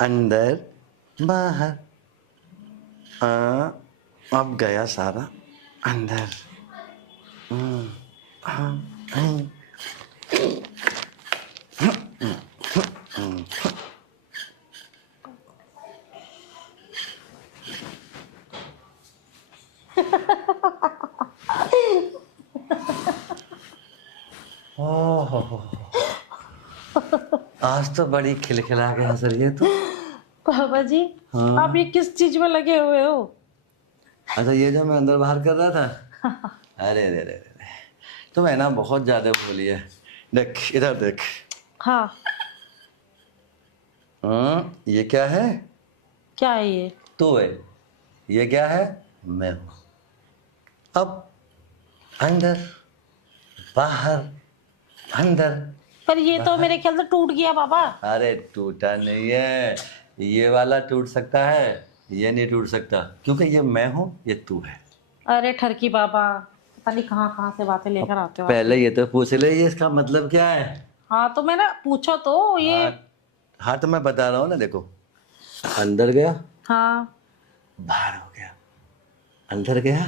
अंदर बाहर, अब गया सारा अंदर। ओह, आज तो बड़ी खिलखिला के हंस रही है तू। पापा जी, हाँ? आप ये किस चीज में लगे हुए हो? अच्छा, ये जो मैं अंदर बाहर कर रहा था। अरे रे रे रे, तुम है ना बहुत ज्यादा भोली है। देख इधर देख। हाँ, ये क्या है? क्या है ये? तू है। ये क्या है? मैं हूं। अब अंदर बाहर अंदर। पर ये तो मेरे ख्याल से टूट गया पापा। अरे टूटा नहीं है, ये वाला टूट सकता है, ये नहीं टूट सकता, क्योंकि ये मैं हूं, ये तू है। अरे ठरकी बाबा, पता नहीं कहाँ कहाँ से बातें लेकर आते हो आप। पहले ये तो पूछ ले, ये इसका मतलब क्या है? हाँ तो मैंने पूछा तो ये। हाँ तो मैं बता रहा हूँ ना, देखो। अंदर गया, हाँ, बाहर हो गया, अंदर गया,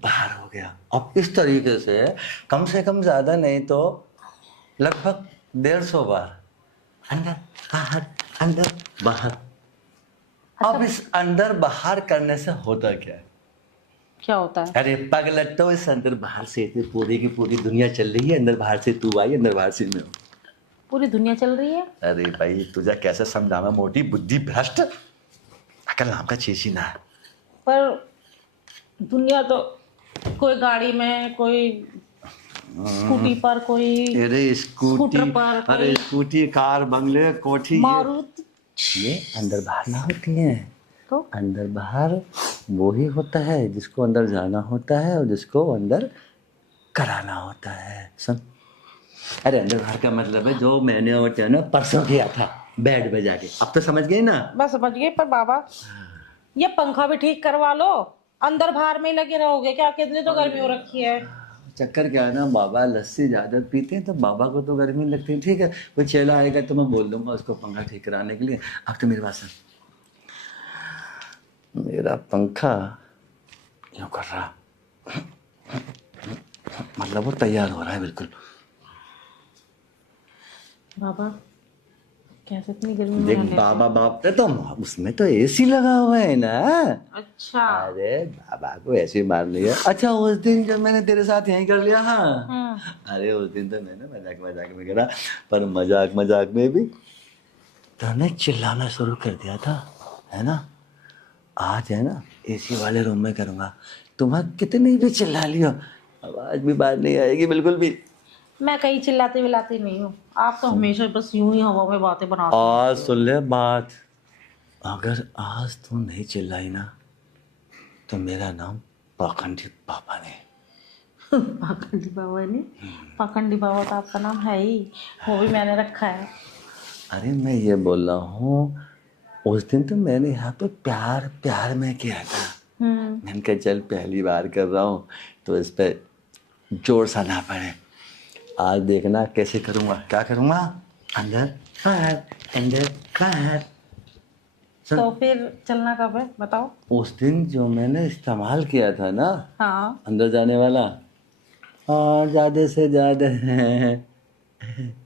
बाहर हो गया। अब इस तरीके से कम से कम ज्यादा नहीं तो लगभग 150 बार अंदर बाहर अंदर बाहर। अब इस अंदर बाहर करने से होता क्या है? क्या होता है? अरे पगलट्टो, इस अंदर बाहर से पूरी की पूरी दुनिया चल रही है, अंदर बाहर से तू आई, अंदर बाहर से मैं हूं। पूरी दुनिया चल रही है? अरे भाई तुझे कैसे समझावा, मोटी बुद्धि भ्रष्ट, अकल नाम का चीज ही ना है। पर दुनिया तो कोई गाड़ी में, कोई स्कूटी पर, कोई अरे स्कूटी, स्कूटर पर, अरे कोई स्कूटी, कार, बंगले, कोठी, मारुति। ये अंदर बाहर ना होती हैं। तो अंदर बाहर वो ही होता है जिसको अंदर जाना होता है और जिसको अंदर कराना होता है। सुन, अरे अंदर बाहर का मतलब है जो मैंने और तेने परसों किया था बेड पे जाके। अब तो समझ गई ना? बस समझ गए। पर बाबा, ये पंखा भी ठीक करवा लो, अंदर बाहर में ही लगे रहोगे क्या? कितनी तो गर्मी हो रखी है। चक्कर क्या है ना, बाबा लस्सी ज्यादा पीते हैं तो बाबा को तो गर्मी लगती है। ठीक है, कोई चेला आएगा तो मैं बोल दूंगा उसको पंखा ठीक कराने के लिए। अब तो मेरी बात सुन, मेरा पंखा यूं कर रहा, मतलब वो तैयार हो रहा है बिल्कुल। बाबा, कैसे इतनी गर्मी में देख रह लेते बाबा, हो? बाप पे तो उसमें तो एसी लगा हुआ है ना। अच्छा। अरे बाबा को ऐसी मारनी है। अच्छा उस दिन जब मैंने तेरे साथ यहीं कर लिया, हाँ, अरे उस दिन तो मैंने मजाक मजाक में करा, पर मजाक मजाक में भी तूने चिल्लाना शुरू कर दिया था, है ना? आज है ना एसी वाले रूम में करूंगा, तुम्हारा कितनी भी चिल्ला लियो आवाज भी बाहर नहीं आएगी बिल्कुल भी। मैं कहीं चिल्लाती विलाती नहीं हूँ, आप तो हमेशा बस यूं ही हवा में बातें बनाते आज रहते सुन ले बात, अगर आज तू नहीं चिल्लाई ना तो मेरा नाम पाखंडी पापा ने। हो। पाखंडी बाबा ने? पाखंडी बाबा तो आपका नाम है ही, वो भी मैंने रखा है। अरे मैं ये बोल रहा हूँ, उस दिन तो मैंने यहाँ पे प्यार प्यार में किया था। मैंने कहा चल पहली बार कर रहा हूँ तो इस पे जोर सा ना पड़े। आज देखना कैसे करूँगा, क्या करूँगा, अंदर बाहर अंदर बाहर। तो फिर चलना कब है बताओ? उस दिन जो मैंने इस्तेमाल किया था ना, हाँ। अंदर जाने वाला, और ज्यादा से ज्यादा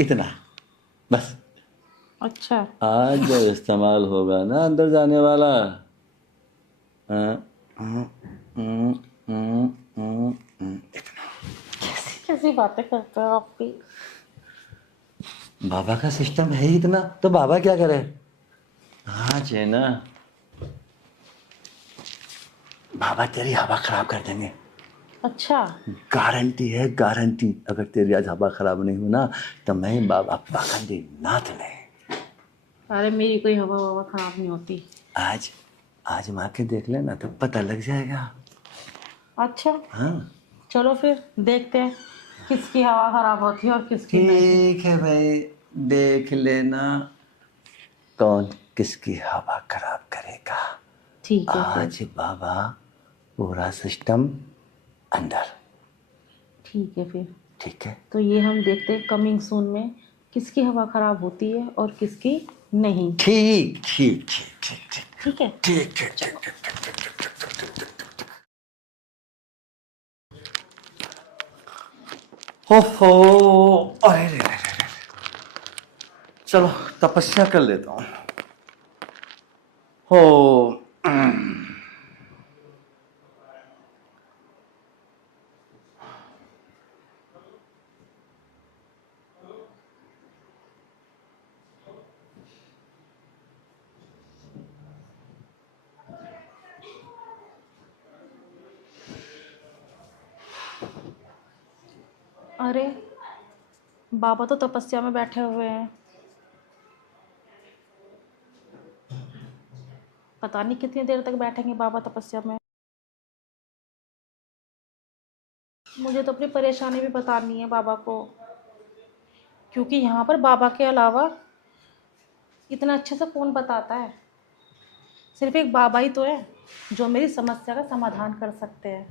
इतना बस। अच्छा। आज जो इस्तेमाल होगा ना अंदर जाने वाला, इतना। कैसी कैसी बातें करते हो आप भी। बाबा का सिस्टम है ही इतना, तो बाबा क्या करे? हाँ है ना, बाबा तेरी हवा खराब कर देंगे। अच्छा। गारंटी है गारंटी, अगर तेरी आज हवा खराब नहीं हो ना तो मैं बाबा पाखंडी नाथ नहीं। अरे मेरी कोई हवा ववा खराब नहीं होती। आज आज माँ के देख लेना तो पता लग जाएगा। अच्छा, हाँ चलो फिर देखते हैं किसकी हवा खराब होती है और किसकी नहीं। ठीक है भाई, देख लेना कौन किसकी हवा खराब करेगा। ठीक है फिर। आज बाबा पूरा सिस्टम अंदर। ठीक है फिर, ठीक है। तो ये हम देखते हैं कमिंग सून में किसकी हवा खराब होती है और किसकी नहीं। ठीक ठीक ठीक ठीक ठीक ठीक है। ठीक ठीक ठीक ठीक ठीक ठीक। ओहो, अरे रे रे रे रे। चलो तपस्या कर लेता हूँ। हो अरे बाबा तो तपस्या में बैठे हुए हैं। पता नहीं कितनी देर तक बैठेंगे बाबा तपस्या में। मुझे तो अपनी परेशानी भी बतानी है बाबा को, क्योंकि यहाँ पर बाबा के अलावा इतना अच्छे से कौन बताता है। सिर्फ एक बाबा ही तो है जो मेरी समस्या का समाधान कर सकते हैं।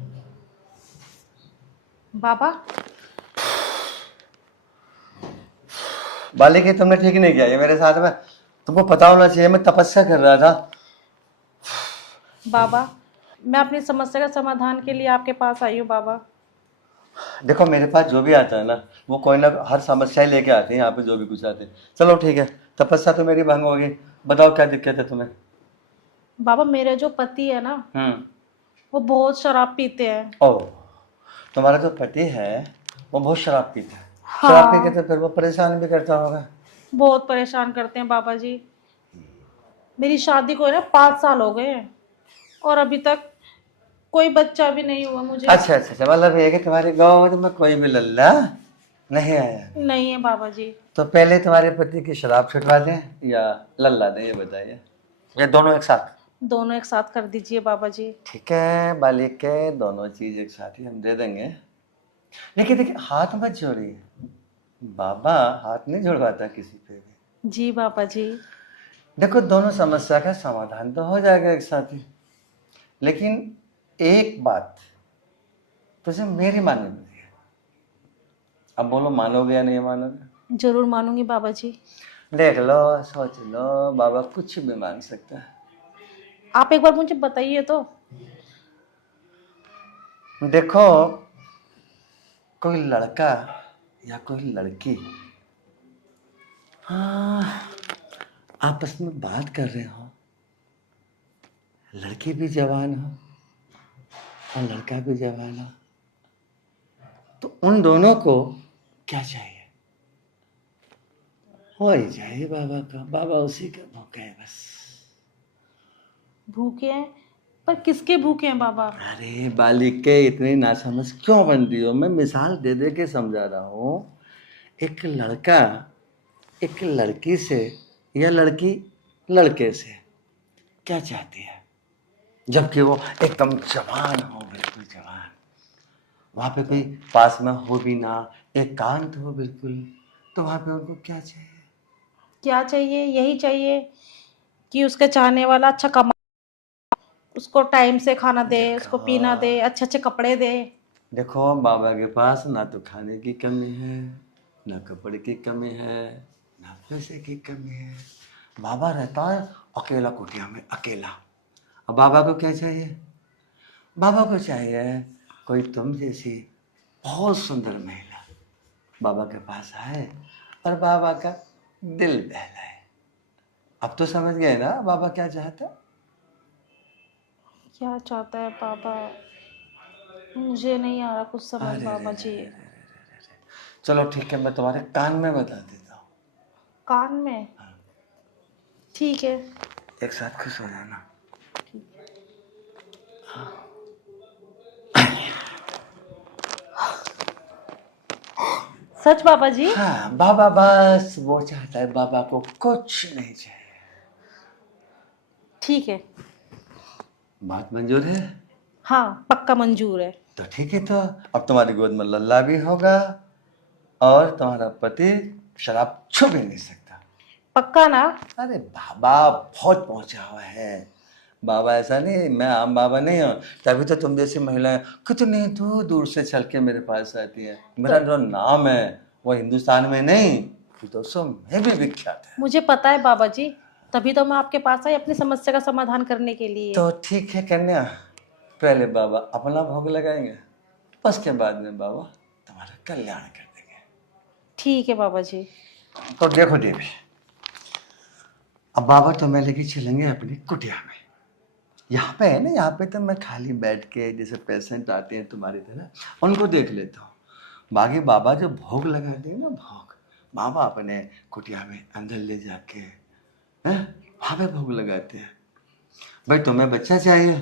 बाबा। बालिक, ये तुमने ठीक नहीं किया। ये मेरे साथ में, तुमको पता होना चाहिए मैं तपस्या कर रहा था। बाबा, मैं अपनी समस्या का समाधान के लिए आपके पास आई हूँ बाबा। देखो मेरे पास जो भी आता है ना, वो कोई ना हर समस्या ही लेके आते हैं यहाँ पे, जो भी कुछ आते हैं। चलो ठीक है, तपस्या तो मेरी भंग होगी। बताओ क्या दिक्कत है तुम्हें? बाबा, मेरे जो पति है ना, वो बहुत शराब पीते हैं। ओ, तुम्हारा जो पति है वो बहुत शराब पीता है। हाँ। शराब पी के तो फिर वो परेशान भी करता होगा। बहुत परेशान करते हैं बाबा जी। मेरी शादी को है ना 5 साल हो गए हैं और अभी तक कोई बच्चा भी नहीं हुआ मुझे। अच्छा अच्छा अच्छा, मतलब ये है कि तुम्हारे गाँव में कोई भी लल्ला नहीं आया? नहीं है बाबा जी। तो पहले तुम्हारे पति की शराब छुटवा दें या लल्ला दें, ये बताइए, या दोनों एक साथ? दोनों एक साथ कर दीजिए बाबा जी। ठीक है बालिक के, दोनों चीज एक साथ ही हम दे देंगे। लेकिन देखिए, हाथ मत जोड़िए। बाबा हाथ नहीं जुड़वाता किसी पे भी। जी बाबा जी। देखो, दोनों समस्या का समाधान तो हो जाएगा एक साथ ही, लेकिन एक बात तुझे मेरी माननी पड़ेगी। अब बोलो, मानोगे या नहीं मानोगे? जरूर मानूंगी बाबा जी। देख लो, सोच लो, बाबा कुछ भी मान सकता है। आप एक बार मुझे बताइए तो। देखो, कोई लड़का या कोई लड़की, हाँ, आपस में बात कर रहे हो, लड़की भी जवान हो और लड़का भी जवान हो, तो उन दोनों को क्या चाहिए? हो ही जाए बाबा का। बाबा उसी का भूखा है बस। भूखे हैं? पर किसके भूखे हैं बाबा? अरे बालिक के, इतनी नासमझ क्यों बन रही हो? मैं मिसाल दे दे के समझा रहा हूँ। एक लड़का एक लड़की से या लड़की लड़के से क्या चाहती है, जबकि वो एकदम जवान हो, बिल्कुल जवान, वहां पे कोई पास में हो भी ना, एकांत हो बिल्कुल, तो वहां पे उनको क्या चाहिए? क्या चाहिए? यही चाहिए कि उसके चाहने वाला अच्छा कमा, उसको टाइम से खाना दे, उसको पीना दे, अच्छे अच्छे कपड़े दे। देखो, बाबा के पास ना तो खाने की कमी है, ना कपड़े की कमी है, ना पैसे की कमी है। बाबा रहता है अकेला कुटिया में, अकेला। अब बाबा को क्या चाहिए? बाबा को चाहिए कोई तुम जैसी बहुत सुंदर महिला बाबा के पास आए और बाबा का दिल बहलाए। अब तो समझ गए ना बाबा क्या चाहता? क्या चाहता है बाबा? मुझे नहीं आ रहा कुछ समझ अरे बाबा जी। चलो ठीक है, मैं तुम्हारे कान में बता देता हूँ। कान में? ठीक है। एक साथ खुश हो जाना। सच बाबा जी? हाँ, बाबा बस वो चाहता है, बाबा को कुछ नहीं चाहिए। ठीक है। बात मंजूर है? हाँ, पक्का मंजूर है। तो ठीक है, तो अब तुम्हारी गोद में लल्ला भी होगा और तुम्हारा पति शराब छू भी नहीं सकता। पक्का ना? अरे बाबा बहुत पहुंचा हुआ है, बाबा ऐसा नहीं, मैं आम बाबा नहीं हूँ। तभी तो तुम जैसी महिलाएं कितनी दूर दूर से चल के मेरे पास आती है। मेरा जो नाम है वो हिंदुस्तान में नहीं विदेशों में भी विख्यात है। मुझे पता है बाबा जी, तभी तो मैं आपके पास आई अपनी समस्या का समाधान करने के लिए। तो ठीक है कन्या, पहले बाबा अपना भोग लगाएंगे, उसके बाद में बाबा तुम्हारा कल्याण कर देंगे। ठीक है बाबा जी। तो देखो देवी, अब बाबा तुम्हें लेके चलेंगे अपनी कुटिया में। यहाँ पे है ना, यहाँ पे तो मैं खाली बैठ के जैसे पेशेंट आते हैं तुम्हारी तरह उनको देख लेता हूँ। बाकी बाबा जो भोग लगाते हैं ना, भोग बाबा अपने कुटिया में अंदर ले जाके हैं वहाँ पे भोग लगाते हैं। भाई तुम्हें बच्चा चाहिए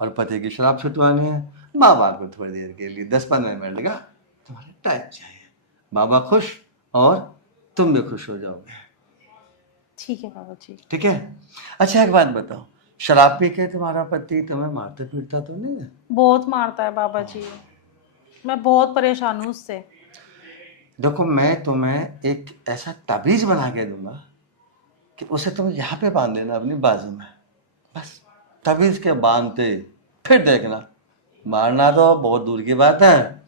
और पति की शराब छुटवानी है, बाबा को थोड़ी देर के लिए 10-15 मिनट का तुम्हारा टाइम चाहिए। बाबा खुश और तुम भी खुश हो जाओगे। ठीक है बाबा जी। ठीक है। अच्छा एक बात बताओ, शराब पी के तुम्हारा पति तुम्हें मारता पीटता तो नहीं है? बहुत मारता है बाबा जी, मैं बहुत परेशान हूँ उससे। देखो मैं तुम्हें एक ऐसा ताबीज बना के दूंगा कि उसे तुम यहाँ पे बांध देना अपनी बाजू में, बस ताबीज के बांधते फिर देखना, मारना तो बहुत दूर की बात है।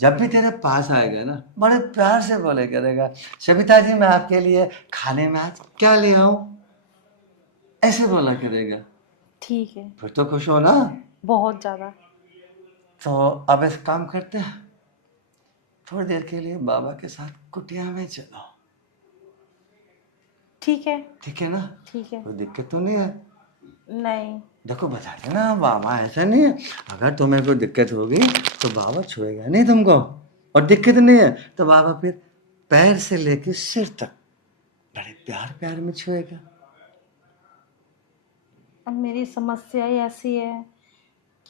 जब भी तेरे पास आएगा ना बड़े प्यार से बोले करेगा, सविता जी मैं आपके लिए खाने में आज क्या ले आऊं, ऐसे बोला करेगा। ठीक है। फिर तो खुश हो ना? बहुत ज़्यादा। तो अब एक काम करते हैं, थोड़ी देर के लिए बाबा के साथ कुटिया में चलो। ठीक है। ठीक है ना? ठीक है। कोई दिक्कत तो नहीं है? नहीं। देखो बता देना बाबा, ऐसा नहीं है अगर तुम्हें कोई दिक्कत होगी तो बाबा छुएगा नहीं तुमको, और दिक्कत नहीं है तो बाबा फिर पैर से लेके सिर तक बड़े प्यार प्यार में छुएगा। अब मेरी समस्या ही ऐसी है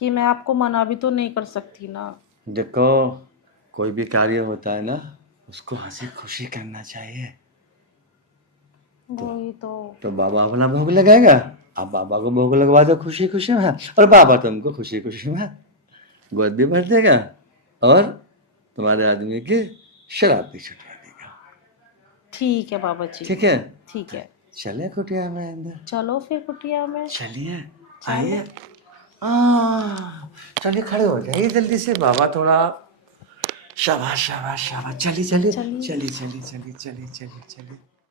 कि मैं आपको मना भी तो नहीं कर सकती ना। देखो कोई भी कार्य होता है ना उसको हंसी खुशी करना चाहिए। वही तो बाबा अपना भोग लगाएगा, आप बाबा को भोग लगवा दो खुशी खुशी में, और बाबा तुमको खुशी खुशी में गोद भी भर देगा और तुम्हारे आदमी की शराब भी छुटवा देगा। ठीक है बाबा जी। ठीक है? ठीक है। चले कुटिया में अंदर? चलो फिर कुटिया में। चलिए आइए। चलिए खड़े हो जाइए जल्दी से, बाबा थोड़ा शाबाश शाबाश शाबाश, चलिए चलिए चलिए चलिए चलिए चलिए चलिए चलिए।